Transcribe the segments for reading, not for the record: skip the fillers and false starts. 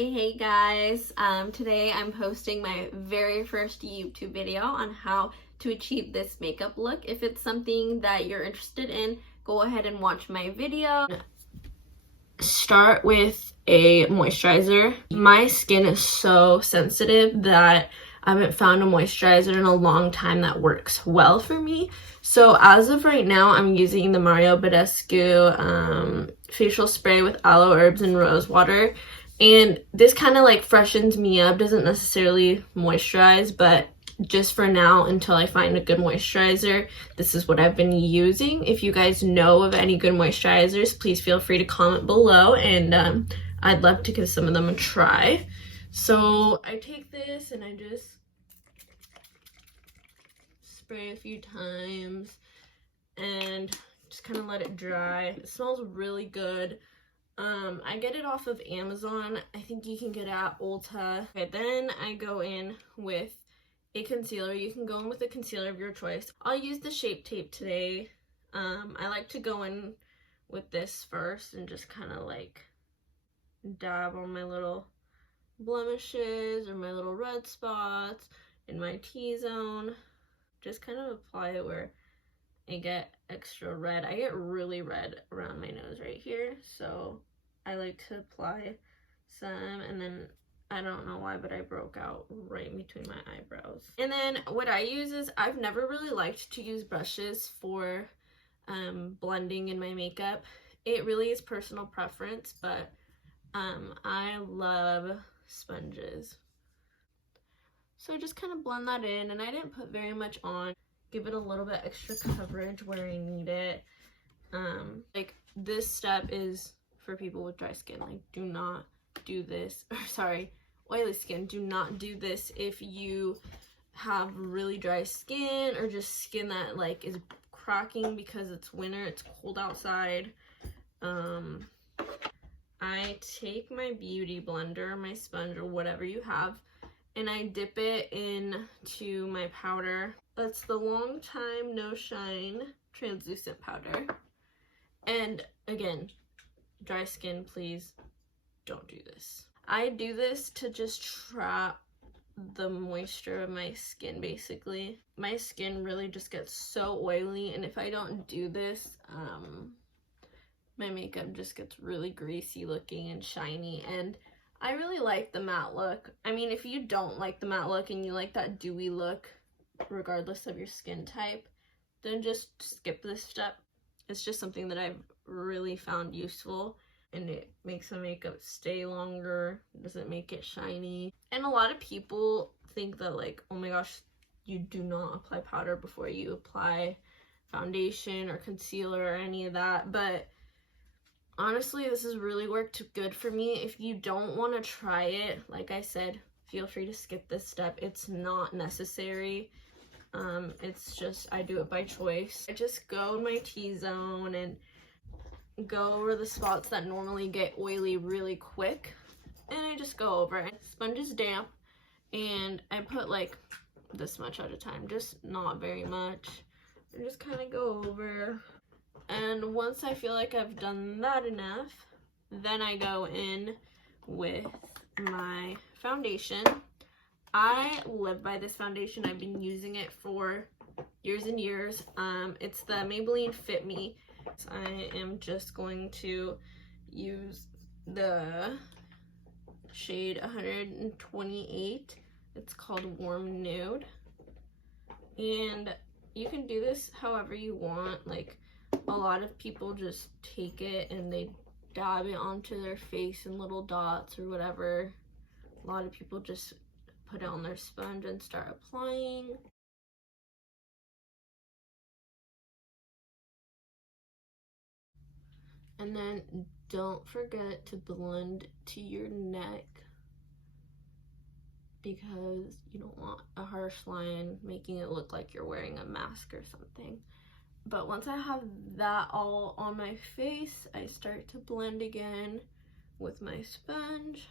Hey guys, today I'm posting my very first YouTube video on how to achieve this makeup look. If it's something that you're interested in, go ahead and watch my video. Start with a moisturizer. My skin is so sensitive that I haven't found a moisturizer in a long time that works well for me. So as of right now, I'm using the Badescu facial spray with aloe herbs and rosewater. And this kind of like freshens me up, doesn't necessarily moisturize, but just for now until I find a good moisturizer, this is what I've been using. If you guys know of any good moisturizers, please feel free to comment below, and I'd love to give some of them a try. So I take this and I just spray a few times and just kind of let it dry. It smells really good. I get it off of Amazon. I think you can get it at Ulta. Okay, then I go in with a concealer. You can go in with a concealer of your choice. I'll use the Shape Tape today. I like to go in with this first and just kind of like dab on my little blemishes or my little red spots in my T-zone. Just kind of apply it where I get extra red. I get really red around my nose right here, so I like to apply some, and then I don't know why, but I broke out right in between my eyebrows. And then what I use is, I've never really liked to use brushes for blending in my makeup. It really is personal preference, but I love sponges. So just kind of blend that in, and I didn't put very much on. Give it a little bit extra coverage where I need it. Like this step is for people with dry skin. Like, do not do this, or sorry, oily skin. Do not do this if you have really dry skin or just skin that like is cracking because it's winter, it's cold outside. I take my beauty blender, my sponge, or whatever you have, and I dip it into my powder. That's the Long Time No Shine translucent powder. And again, dry skin, please don't do this. I do this to just trap the moisture of my skin, basically. My skin really just gets so oily, and if I don't do this, my makeup just gets really greasy looking and shiny, and I really like the matte look. I mean, if you don't like the matte look and you like that dewy look, regardless of your skin type, then just skip this step. It's just something that I've really found useful, and it makes my makeup stay longer, doesn't make it shiny. And a lot of people think that like, oh my gosh, you do not apply powder before you apply foundation or concealer or any of that, but honestly, this has really worked good for me. If you don't want to try it, like I said, feel free to skip this step. It's not necessary. It's just, I do it by choice. I just go in my T-zone and go over the spots that normally get oily really quick, and I just go over it. Sponge is damp, and I put like this much at a time, just not very much. I just kind of go over, and once I feel like I've done that enough, then I go in with my foundation. I live by this foundation. I've been using it for years and years. It's the Maybelline Fit Me. So I am just going to use the shade 128. It's called Warm Nude. And you can do this however you want. Like, a lot of people just take it and they dab it onto their face in little dots or whatever. A lot of people just put it on their sponge and start applying. And then don't forget to blend to your neck, because you don't want a harsh line making it look like you're wearing a mask or something. But once I have that all on my face, I start to blend again with my sponge.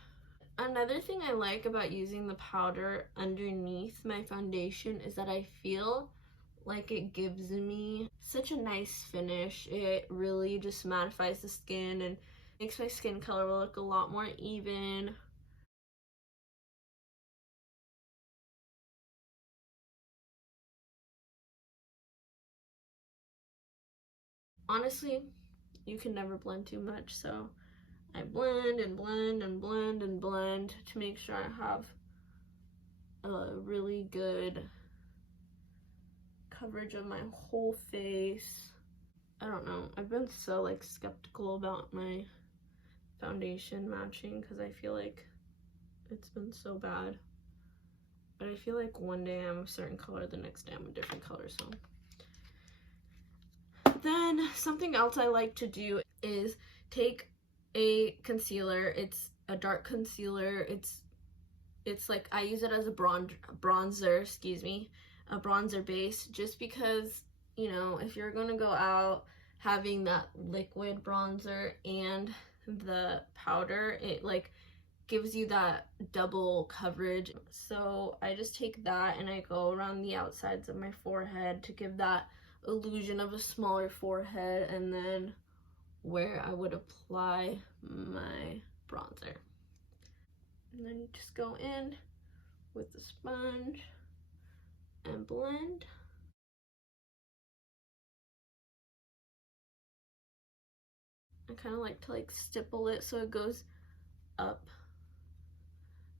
Another thing I like about using the powder underneath my foundation is that I feel like it gives me such a nice finish. It really just mattifies the skin and makes my skin color look a lot more even. honestly, you can never blend too much, so I blend and blend and blend and blend to make sure I have a really good coverage of my whole face. I don't know, I've been so like skeptical about my foundation matching because I feel like it's been so bad. But I feel like one day I'm a certain color, the next day I'm a different color, so. Then something else I like to do is take a concealer. It's a dark concealer. It's like, I use it as a bronzer, excuse me, a bronzer base, just because, you know, if you're gonna go out having that liquid bronzer and the powder, it like gives you that double coverage. So I just take that and I go around the outsides of my forehead to give that illusion of a smaller forehead, and then where I would apply my bronzer. And then you just go in with the sponge and blend. I kind of like to like stipple it so it goes up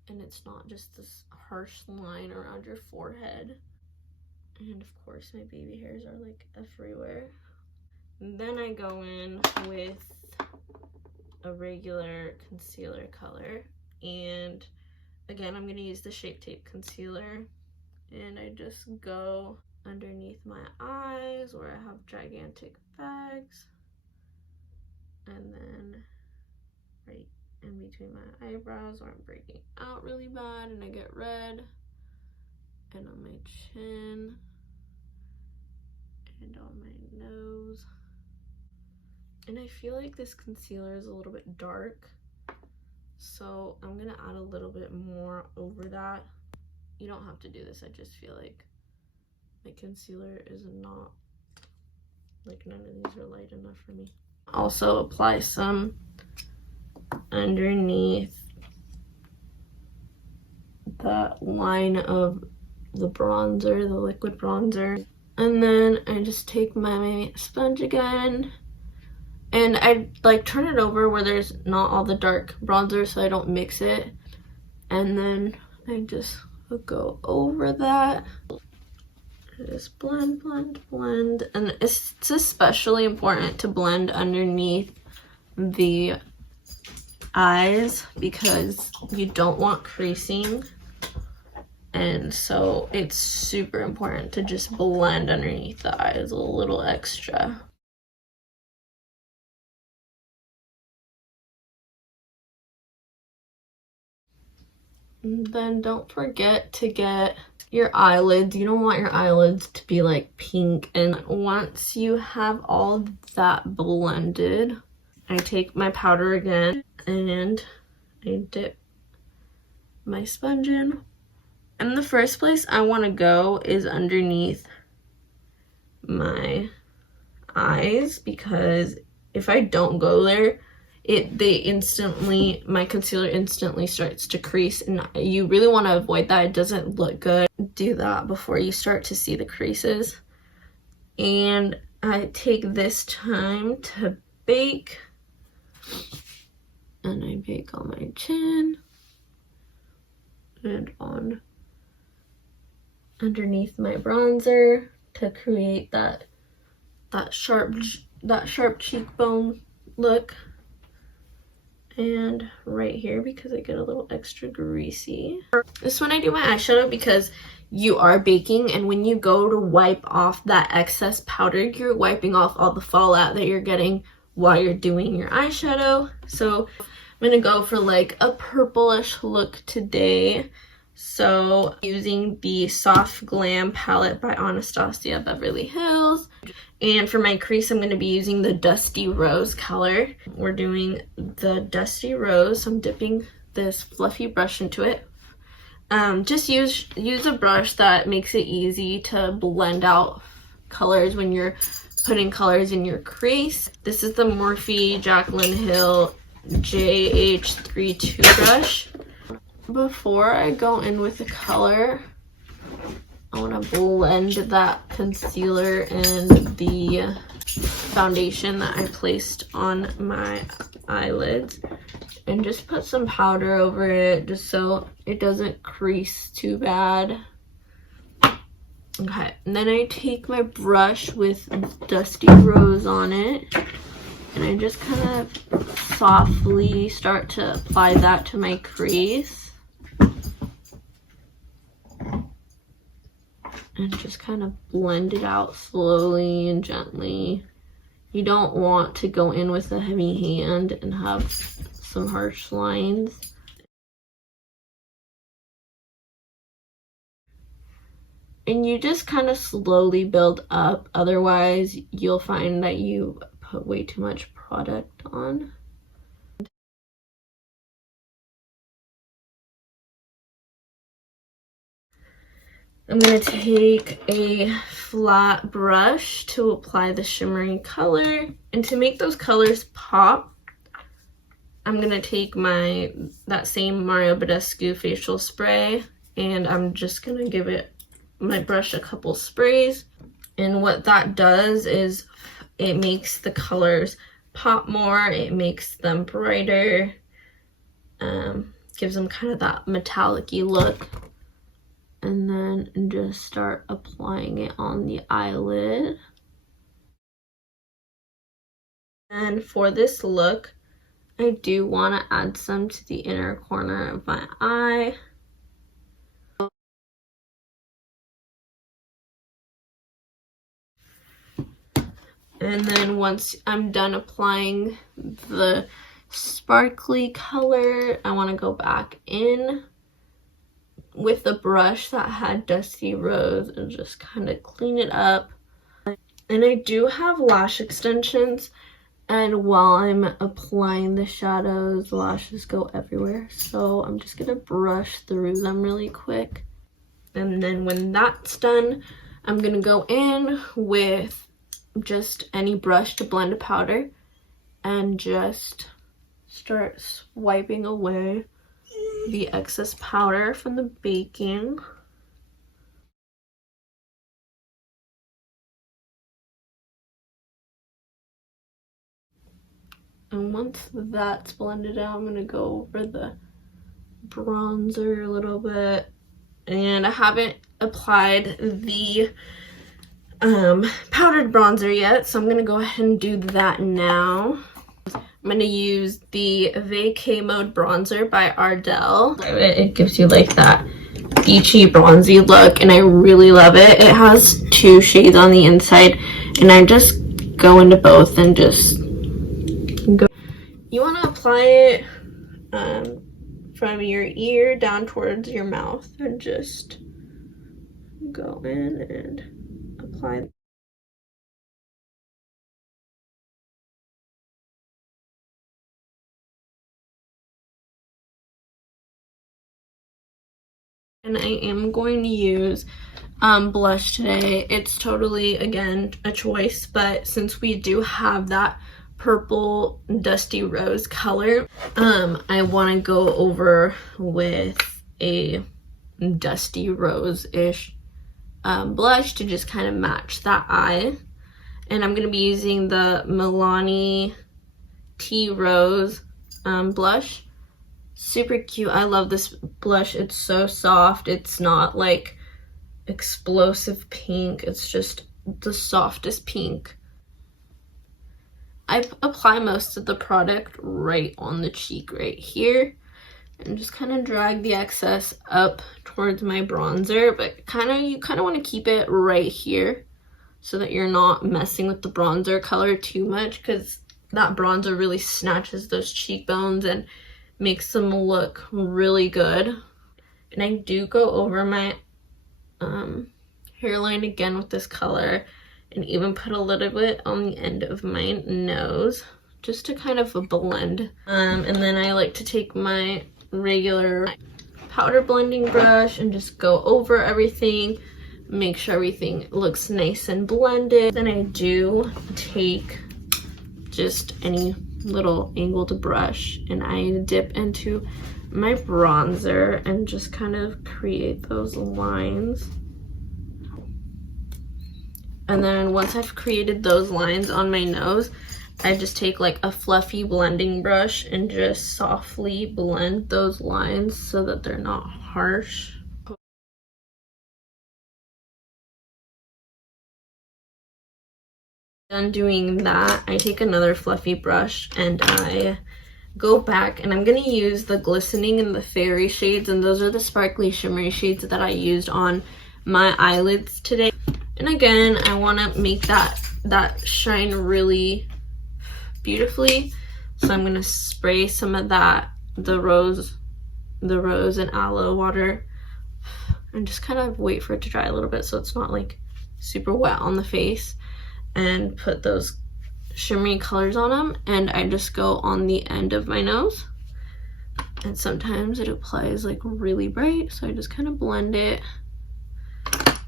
and it's not just this harsh line around your forehead. And of course my baby hairs are like everywhere. And then I go in with a regular concealer color, and again I'm going to use the Shape Tape concealer, and I just go underneath my eyes where I have gigantic bags, and then right in between my eyebrows where I'm breaking out really bad and I get red, and on my chin and on my nose. And I feel like this concealer is a little bit dark, so I'm gonna add a little bit more over that. You don't have to do this, I just feel like my concealer is not, like none of these are light enough for me. Also apply some underneath that line of the bronzer, the liquid bronzer. And then I just take my sponge again, and I like turn it over where there's not all the dark bronzer so I don't mix it. And then I just go over that. Just blend, blend, blend. And it's especially important to blend underneath the eyes because you don't want creasing. And so it's super important to just blend underneath the eyes a little extra. And then don't forget to get your eyelids. You don't want your eyelids to be like pink. And once you have all that blended, I take my powder again and I dip my sponge in. And the first place I want to go is underneath my eyes, because if I don't go there, my concealer instantly starts to crease, and you really want to avoid that. It doesn't look good. Do that before you start to see the creases. And I take this time to bake, and I bake on my chin and on underneath my bronzer to create that sharp cheekbone look. And right here, because I get a little extra greasy. This one I do my eyeshadow because you are baking, and when you go to wipe off that excess powder, you're wiping off all the fallout that you're getting while you're doing your eyeshadow. So I'm gonna go for like a purplish look today. So using the Soft Glam palette by Anastasia, Beverly Hills. And for my crease, I'm going to be using the Dusty Rose color. We're doing the Dusty Rose. So I'm dipping this fluffy brush into it. Just use a brush that makes it easy to blend out colors when you're putting colors in your crease. This is the Morphe Jaclyn Hill JH32 brush. Before I go in with the color, I want to blend that concealer and the foundation that I placed on my eyelids, and just put some powder over it just so it doesn't crease too bad. Okay, and then I take my brush with Dusty Rose on it, and I just kind of softly start to apply that to my crease. And just kind of blend it out slowly and gently. You don't want to go in with a heavy hand and have some harsh lines. And you just kind of slowly build up, otherwise you'll find that you put way too much product on. I'm going to take a flat brush to apply the shimmery color, and to make those colors pop, I'm going to take that same Mario Badescu facial spray, and I'm just going to give my brush a couple sprays. And what that does is it makes the colors pop more, it makes them brighter, gives them kind of that metallic-y look. And then just start applying it on the eyelid. And for this look, I do want to add some to the inner corner of my eye. And then once I'm done applying the sparkly color, I want to go back in with the brush that had Dusty Rose and just kind of clean it up. And I do have lash extensions, and while I'm applying the shadows, the lashes go everywhere, so I'm just gonna brush through them really quick. And then when that's done, I'm gonna go in with just any brush to blend a powder and just start swiping away the excess powder from the baking. And once that's blended out, I'm gonna go over the bronzer a little bit. And I haven't applied the powdered bronzer yet, so I'm gonna go ahead and do that now. I'm gonna use the Vacay Mode bronzer by Ardell. It gives you like that beachy bronzy look, and I really love it. It has 2 shades on the inside, and I just go into both and just go. You want to apply it from your ear down towards your mouth, and just go in and apply. And I am going to use blush today. It's totally, again, a choice, but since we do have that purple Dusty Rose color, I want to go over with a Dusty Rose-ish blush to just kind of match that eye. And I'm going to be using the Milani Tea Rose blush. Super cute. I love this blush. It's so soft. It's not like explosive pink. It's just the softest pink. I apply most of the product right on the cheek right here, and just kind of drag the excess up towards my bronzer, but you kind of want to keep it right here so that you're not messing with the bronzer color too much, because that bronzer really snatches those cheekbones and makes them look really good. And I do go over my hairline again with this color, and even put a little bit on the end of my nose just to kind of blend. And then I like to take my regular powder blending brush and just go over everything, make sure everything looks nice and blended. Then I do take just any little angled brush and I dip into my bronzer and just kind of create those lines. And then once I've created those lines on my nose, I just take like a fluffy blending brush and just softly blend those lines so that they're not harsh. Done doing that, I take another fluffy brush and I go back, and I'm going to use the glistening and the fairy shades, and those are the sparkly shimmery shades that I used on my eyelids today. And again, I want to make that shine really beautifully, so I'm going to spray some of that, the rose and aloe water, and just kind of wait for it to dry a little bit so it's not like super wet on the face, and put those shimmery colors on them. And I just go on the end of my nose, and sometimes it applies like really bright, so I just kind of blend it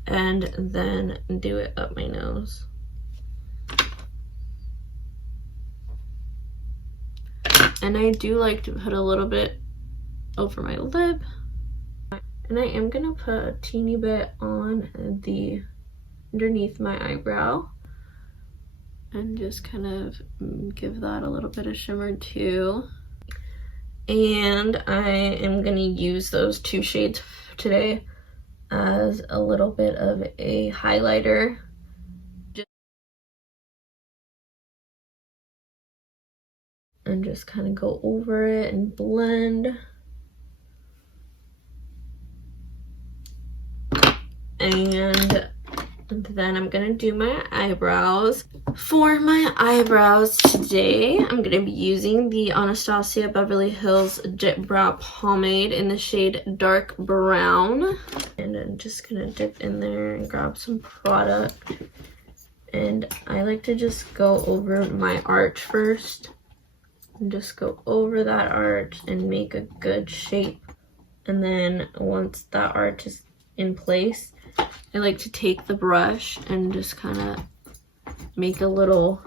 and then do it up my nose. And I do like to put a little bit over my lip, and I am gonna put a teeny bit on the underneath my eyebrow and just kind of give that a little bit of shimmer too. And I am gonna use those two shades today as a little bit of a highlighter. And just kind of go over it and blend. And then I'm gonna do my eyebrows. For my eyebrows today, I'm gonna be using the Anastasia Beverly Hills DIPBROW pomade in the shade dark brown. And I'm just gonna dip in there and grab some product. And I like to just go over my arch first. And just go over that arch and make a good shape. And then once that arch is in place, I like to take the brush and just kind of make a little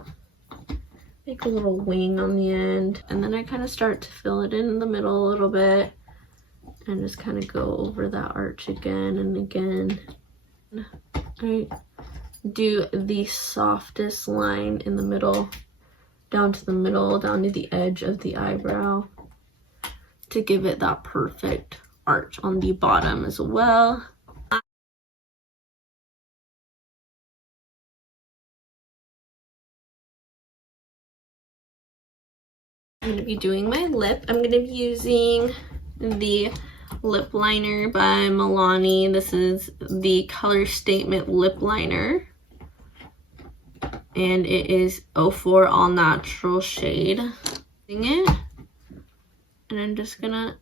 wing on the end, and then I kind of start to fill it in the middle a little bit and just kind of go over that arch again and again. I do the softest line in the middle, down to the middle, down to the edge of the eyebrow, to give it that perfect arch on the bottom as well. I'm going to be doing my lip. I'm going to be using the lip liner by Milani. This is the Color Statement lip liner, and it is 04 All Natural shade. And I'm just going to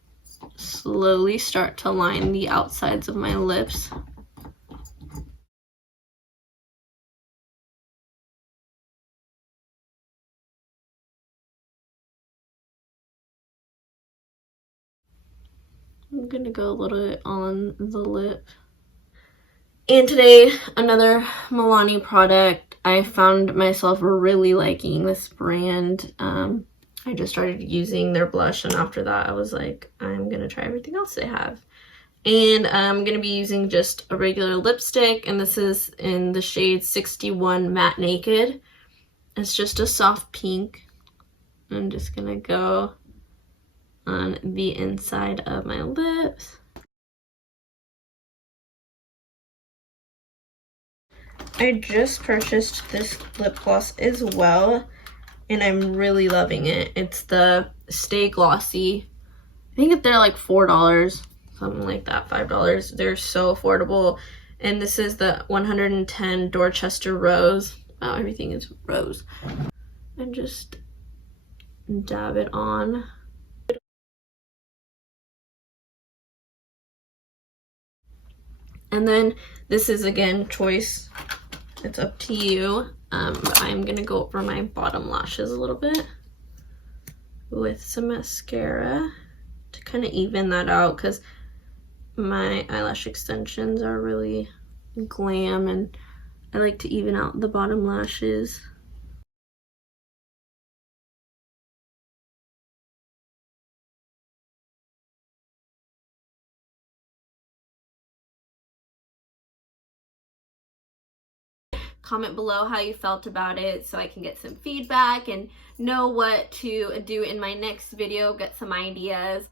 slowly start to line the outsides of my lips. I'm gonna go a little bit on the lip. And today, another Milani product. I found myself really liking this brand. I just started using their blush, and after that I was like, I'm gonna try everything else they have. And I'm gonna be using just a regular lipstick, and this is in the shade 61 Matte Naked. It's just a soft pink. I'm just gonna go on the inside of my lips. I just purchased this lip gloss as well, and I'm really loving it. It's the Stay Glossy. I think they're like $4, something like that, $5. They're so affordable. And this is the 110 Dorchester Rose. Wow, everything is rose. And just dab it on. And then this is again choice, it's up to you. I'm gonna go over my bottom lashes a little bit with some mascara to kind of even that out, because my eyelash extensions are really glam and I like to even out the bottom lashes. Comment below how you felt about it so I can get some feedback and know what to do in my next video, get some ideas.